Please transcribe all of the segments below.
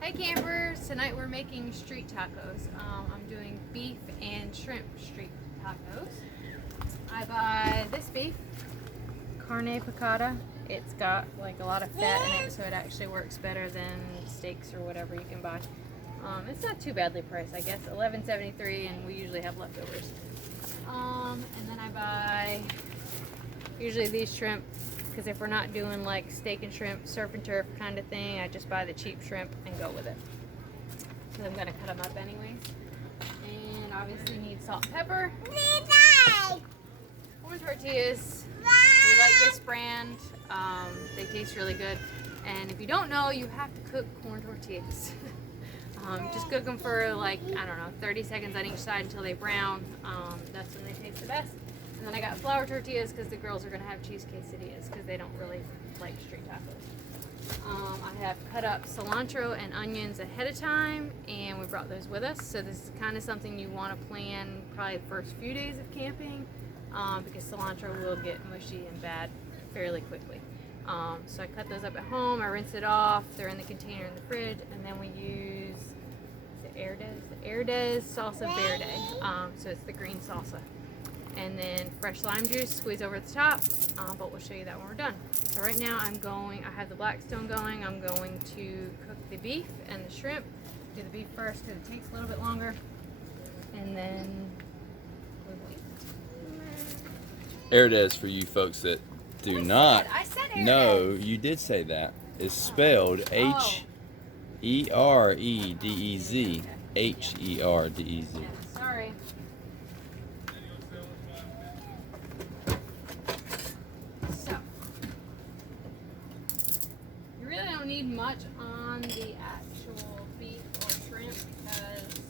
Hey campers, tonight we're making street tacos. I'm doing beef and shrimp street tacos. I buy this beef, Carne picada. It's got like a lot of fat in it, so it actually works better than steaks or whatever you can buy. It's not too badly priced, I guess. $11.73, and we usually have leftovers. And then I buy usually these shrimp, because if we're not doing like steak and shrimp, surf and turf kind of thing, I just buy the cheap shrimp and go with it. So I'm gonna cut them up anyways. And obviously need salt and pepper. Corn tortillas. We like this brand. They taste really good. And if you don't know, you have to cook corn tortillas. Just cook them for like, I don't know, 30 seconds on each side until they brown. That's when they taste the best. And then I got flour tortillas because the girls are going to have cheese quesadillas because they don't really like street tacos. I have cut up cilantro and onions ahead of time, and we brought those with us. So this is kind of something you want to plan probably the first few days of camping because cilantro will get mushy and bad fairly quickly. So I cut those up at home, I rinse it off, they're in the container in the fridge, and then we use the Herdez salsa verde. So it's the green salsa. And then fresh lime juice, squeeze over the top, but we'll show you that when we're done. So right now I have the Blackstone going. I'm going to cook the beef and the shrimp. Do the beef first because it takes a little bit longer. And then we wait. Herdez, for you folks that do not know, you did say that. It's spelled H-E-R-E-D-E-Z. H-E-R-D-E-Z. Yeah, sorry. So, you really don't need much on the actual beef or shrimp because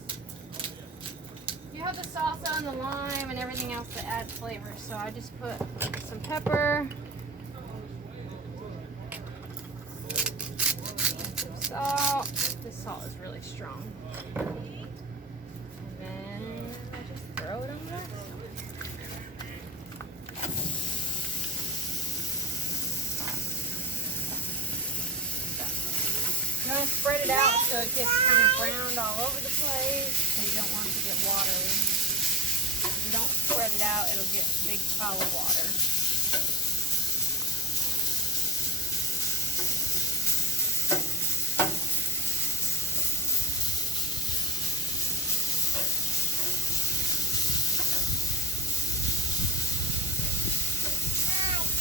you have the salsa and the lime and everything else that adds flavor. So I just put some pepper, and some salt. This salt is really strong. And then I just throw it on there. You want to spread it out so it gets kind of browned all over the place, so you don't want it to get watery. If you don't spread it out, it'll get a big pile of water.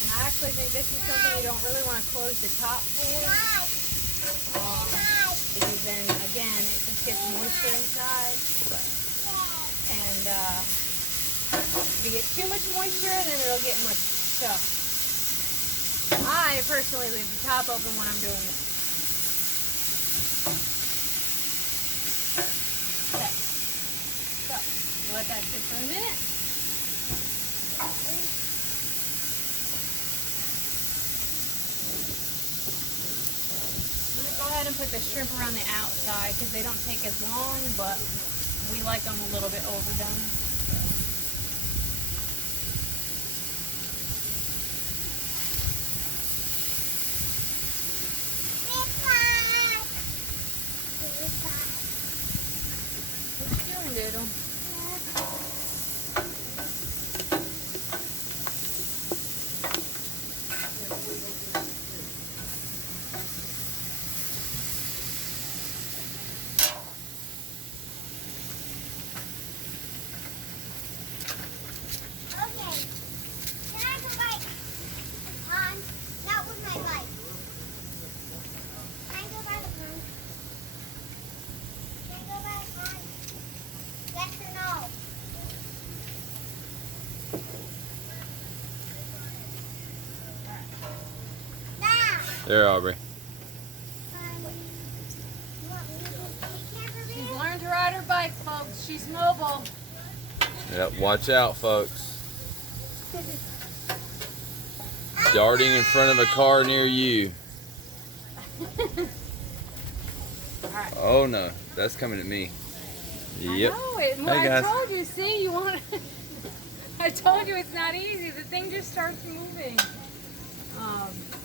And I actually think this is something you don't really want to close the top for. Because then again it just gets moisture inside. Right. And if you get too much moisture, then it'll get mushy. So I personally leave the top open when I'm doing this. Okay. So you let that sit for a minute. Go ahead and put the shrimp around the outside because they don't take as long, but we like them a little bit overdone. What you doing, Doodle? There, Aubrey. She's learned to ride her bike, folks. She's mobile. Yep, watch out, folks. Darting in front of a car near you. Alright. Oh no, that's coming at me. Yep. I know it. Hey, guys. I told you, see, you want to... I told you it's not easy. The thing just starts moving.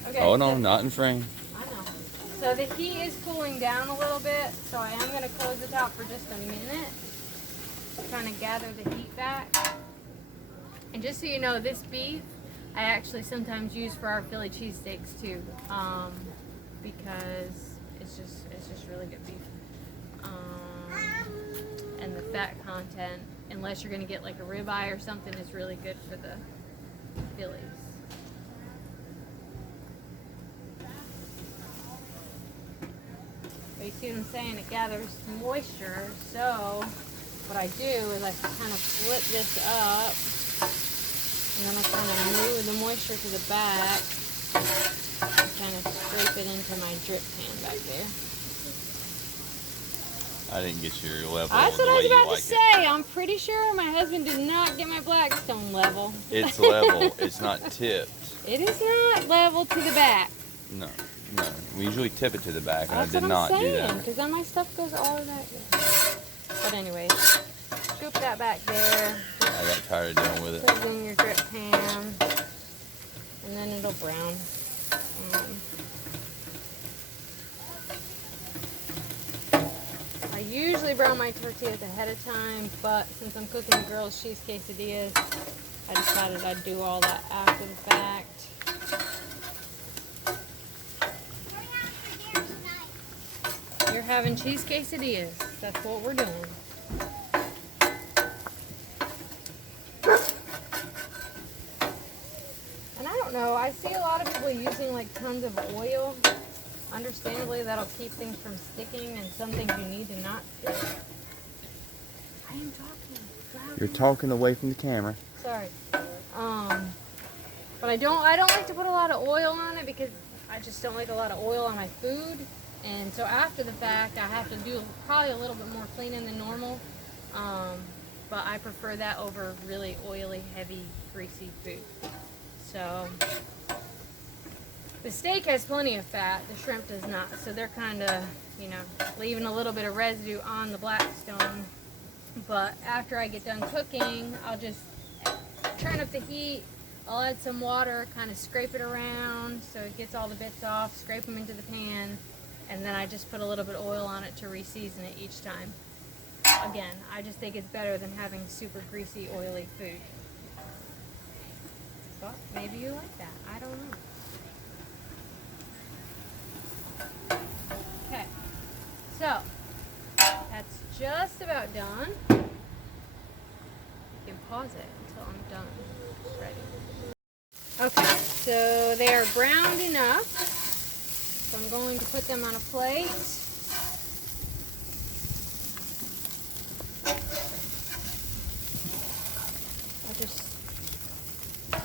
Okay. Oh no, not in frame. I know. So the heat is cooling down a little bit, so I am going to close the top for just a minute to kind of gather the heat back. And just so you know, this beef I actually sometimes use for our Philly cheesesteaks too, because it's just really good beef. And the fat content, unless you're going to get like a ribeye or something, is really good for the Phillies. But you see what I'm saying? It gathers moisture. So what I do is I kind of flip this up, and then I kind of move the moisture to the back and kind of scrape it into my drip pan back there. I didn't get your level. That's what I was about to say. I'm pretty sure my husband did not get my Blackstone level. It's level. It's not tipped. It is not level to the back. No. We usually tip it to the back, and That's I did not do that. because then my stuff goes all the way back there. But anyways, scoop that back there. I got tired of dealing with it. Put it in your drip pan, and then it'll brown. I usually brown my tortillas ahead of time, but since I'm cooking the girls' cheese quesadillas, I decided I'd do all that after the fact. You're having cheese quesadillas. That's what we're doing. And I don't know, I see a lot of people using like tons of oil. Understandably, that'll keep things from sticking, and some things you need to not stick. I am talking loudly. You're talking away from the camera. Sorry. But I don't like to put a lot of oil on it because I just don't like a lot of oil on my food. And so after the fact, I have to do probably a little bit more cleaning than normal. But I prefer that over really oily, heavy, greasy food. So the steak has plenty of fat, the shrimp does not. So they're kind of, you know, leaving a little bit of residue on the Blackstone. But after I get done cooking, I'll just turn up the heat. I'll add some water, kind of scrape it around so it gets all the bits off, scrape them into the pan, and then I just put a little bit of oil on it to re-season it each time. Again, I just think it's better than having super greasy, oily food. But maybe you like that. I don't know. Okay, so that's just about done. You can pause it until I'm done. Ready. Okay, so they are browned enough. So I'm going to put them on a plate.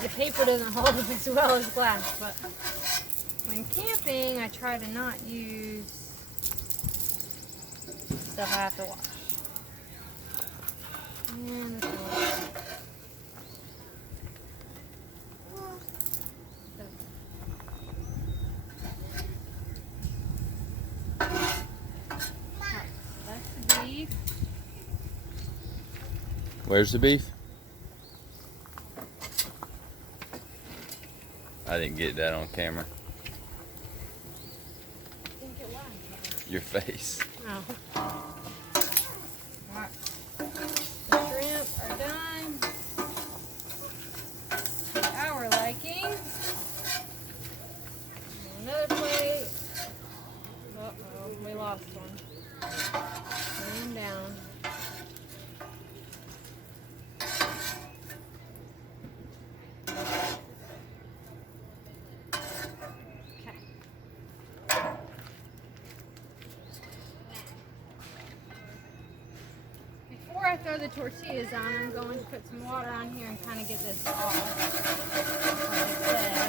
The paper doesn't hold up as well as glass, but when camping, I try to not use stuff I have to wash. And this one. That's the beef. Where's the beef? I didn't get that on camera. Didn't get what? Your face. Oh. Alright. The shrimp are done to our liking. Another plate. Uh-oh, we lost one. Lay him down. Before I throw the tortillas on, I'm going to put some water on here and kind of get this off. Like I said.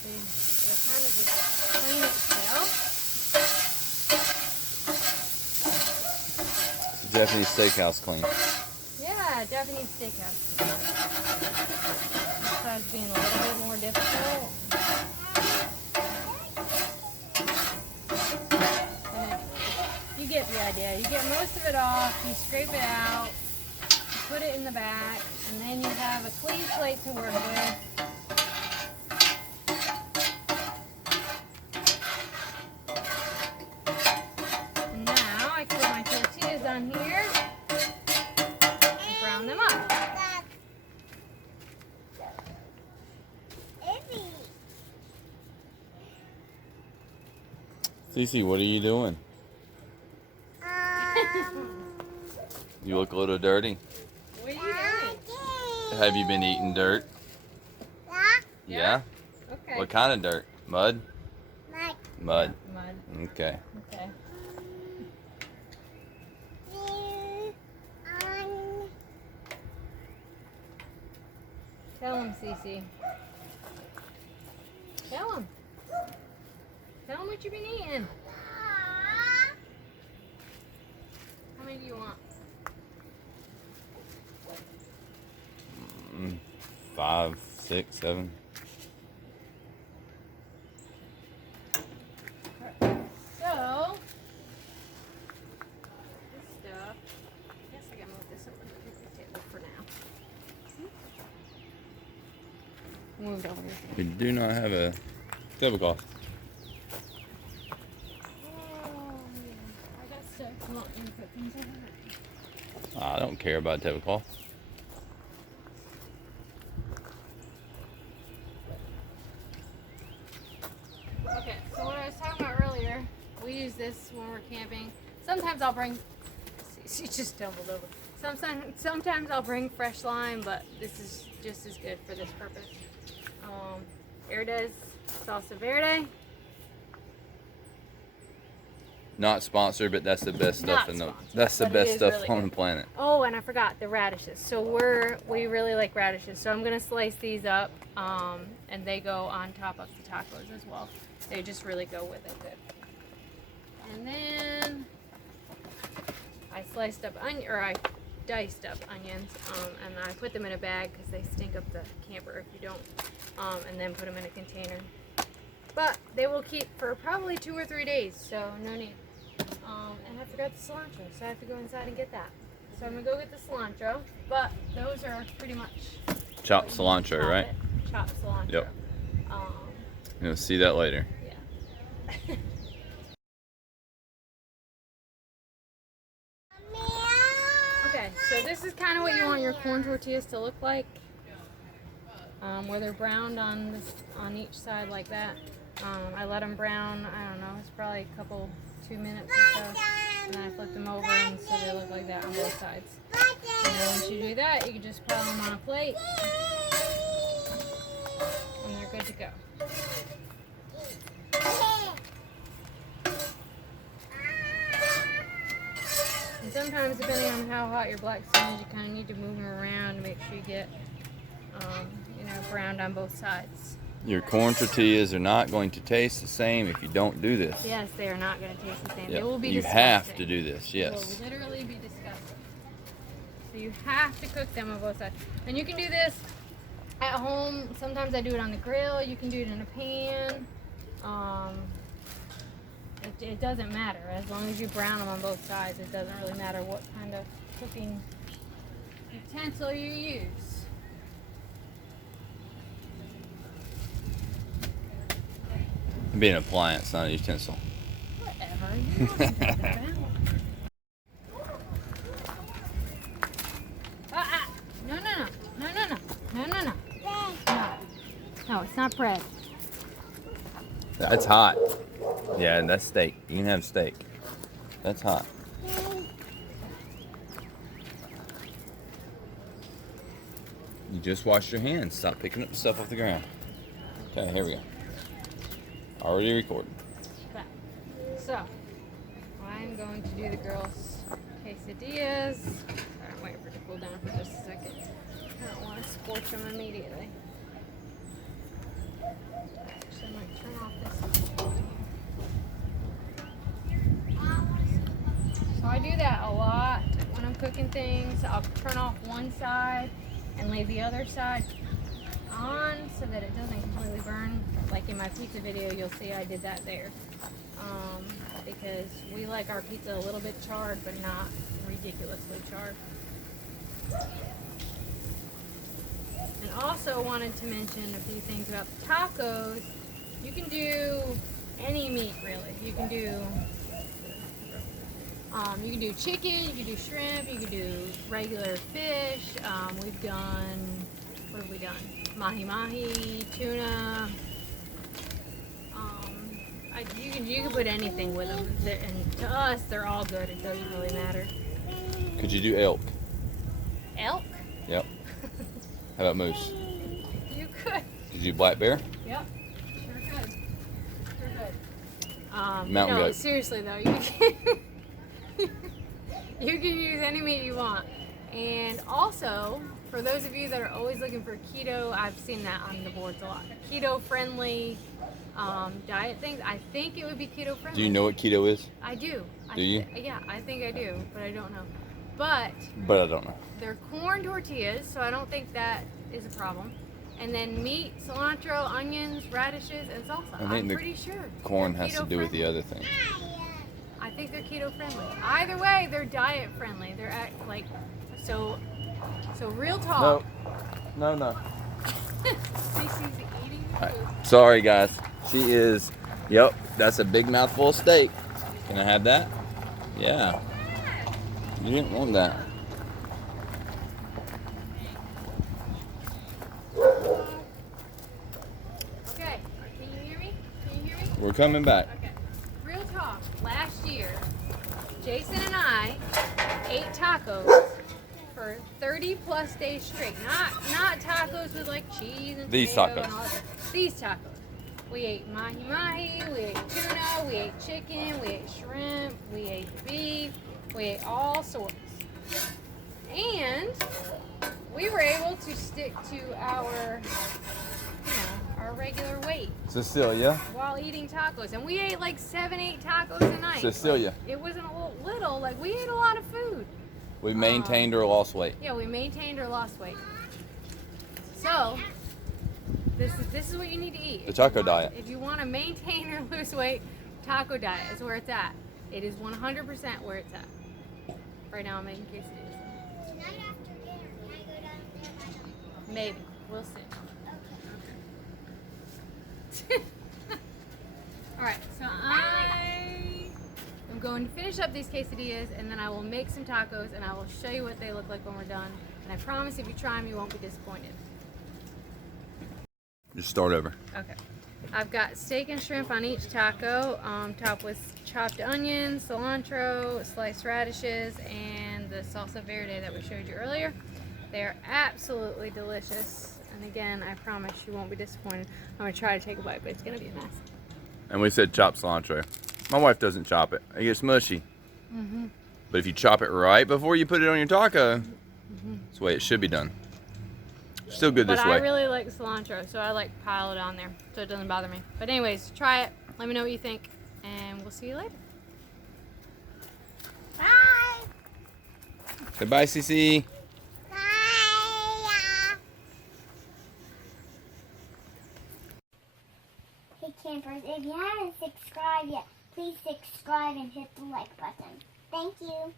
See, it'll kind of just clean itself. It's a Japanese steakhouse clean. Yeah, Japanese steakhouse. This side's being a little bit more difficult. You get the idea. You get most of it off, you scrape it out, you put it in the back, and then you have a clean plate to work with. Cece, what are you doing? You look a little dirty. What are you doing? Have you been eating dirt? Yeah? Okay. What kind of dirt? Mud? Mud. Yeah, mud. Okay. Okay. Tell him, Cece. Tell him. Tell him what you've been eating. How many do you want? 5, 6, 7. So, this stuff, I guess I gotta move this over to the picnic table for now. Moved over here. We do not have a tablecloth. Oh, yeah. I got stuff. Come on, you put things over. I don't care about tablecloth. Okay, so what I was talking about earlier, we use this when we're camping. Sometimes I'll bring, she just tumbled over. Sometimes I'll bring fresh lime, but this is just as good for this purpose. Verde's salsa verde. Not sponsored, but that's the best stuff that's the best stuff on the planet. Oh, and I forgot the radishes. So we really like radishes. So I'm gonna slice these up, and they go on top of the tacos as well. They just really go with it good. And then I diced up onions, and I put them in a bag because they stink up the camper if you don't. And then put them in a container. But they will keep for probably 2 or 3 days, so no need. And I forgot the cilantro, so I have to go inside and get that. So I'm gonna go get the cilantro, but those are pretty much chopped cilantro, right? Chopped cilantro. Yep. You'll see that later. Yeah. Okay, so this is kind of what you want your corn tortillas to look like, where they're browned on each side like that. I let them brown, I don't know, it's probably 2 minutes or so, and then I flip them over and so they look like that on both sides. And then once you do that, you can just pile them on a plate, and they're good to go. And sometimes, depending on how hot your Blackstone is, you kind of need to move them around to make sure you get, browned on both sides. Your corn tortillas are not going to taste the same if you don't do this. Yes, they are not going to taste the same. Yep. They will be You disgusting. have to do this, yes. They will literally be disgusting. So you have to cook them on both sides. And you can do this at home. Sometimes I do it on the grill. You can do it in a pan. It doesn't matter. As long as you brown them on both sides, it doesn't really matter what kind of cooking utensil you use. It'd be an appliance, not a utensil. Whatever. You know what I'm talking about. No, it's not bread. That's hot. Yeah, and that's steak. You can have steak. That's hot. You just washed your hands. Stop picking up stuff off the ground. Okay, here we go. Already recording. So, I'm going to do the girls' quesadillas. Sorry, I'm waiting for it to cool down for just a second. I don't want to scorch them immediately. Actually, I might turn off this. So I do that a lot when I'm cooking things. I'll turn off one side and leave the other side on so that it doesn't completely burn. Like in my pizza video, you'll see I did that there. Because we like our pizza a little bit charred, but not ridiculously charred. And also wanted to mention a few things about the tacos. You can do any meat, really. You can do chicken, you can do shrimp, you can do regular fish. We've done, what have we done? Mahi-mahi, tuna. You can you can put anything with them. And to us, they're all good. It doesn't really matter. Could you do elk? Elk? Yep. How about moose? You could. Did you do black bear? Yep. Sure could. Sure could. Mountain no, goat. seriously though, you can use any meat you want. And also, for those of you that are always looking for keto, I've seen that on the boards a lot. Keto friendly diet things. I think it would be keto friendly. Do you know what keto is? I do. Do you? Yeah, I think I do, but I don't know. But I don't know. they're corn tortillas, so I don't think that is a problem. And then meat, cilantro, onions, radishes, and salsa. I'm pretty sure. Corn has to do with the other thing. I think they're keto friendly. Either way, they're diet friendly. They're like so real talk. No. Cece's eating the food. Sorry guys. She is. Yep, that's a big mouthful of steak. Can I have that? Yeah. You didn't want that. Okay, can you hear me? We're coming back. Okay. Real talk. Last year, Jason and I ate tacos for 30 plus days straight. Not tacos with like cheese and These tomato tacos. and all that. These tacos. We ate mahi-mahi, we ate tuna, we ate chicken, we ate shrimp, we ate beef, we ate all sorts. And we were able to stick to our, our regular weight Cecilia. while eating tacos. And we ate like 7-8 tacos a night. Cecilia. Like, it wasn't little, like we ate a lot of food. We maintained or lost weight. Yeah, we maintained or lost weight. So, this is what you need to eat. The taco diet. If you want to maintain or lose weight, taco diet is where it's at. It is 100% where it's at. Right now I'm making quesadillas. Tonight after dinner, can I go down there by the... Maybe. We'll see. Alright, so I am going to finish up these quesadillas and then I will make some tacos and I will show you what they look like when we're done. And I promise if you try them, you won't be disappointed. Just start over. Okay. I've got steak and shrimp on each taco, topped with chopped onions, cilantro, sliced radishes, and the salsa verde that we showed you earlier. They are absolutely delicious. And again, I promise you won't be disappointed. I'm going to try to take a bite, but it's going to be a mess. And we said chop cilantro. My wife doesn't chop it. It gets mushy. But if you chop it right before you put it on your taco, that's the way it should be done. Still good this way. But I really like cilantro, so I like pile it on there so it doesn't bother me. But anyways, try it. Let me know what you think, and we'll see you later. Bye! Say bye, Cece. Bye! Hey campers, if you haven't subscribed yet, please subscribe and hit the like button. Thank you.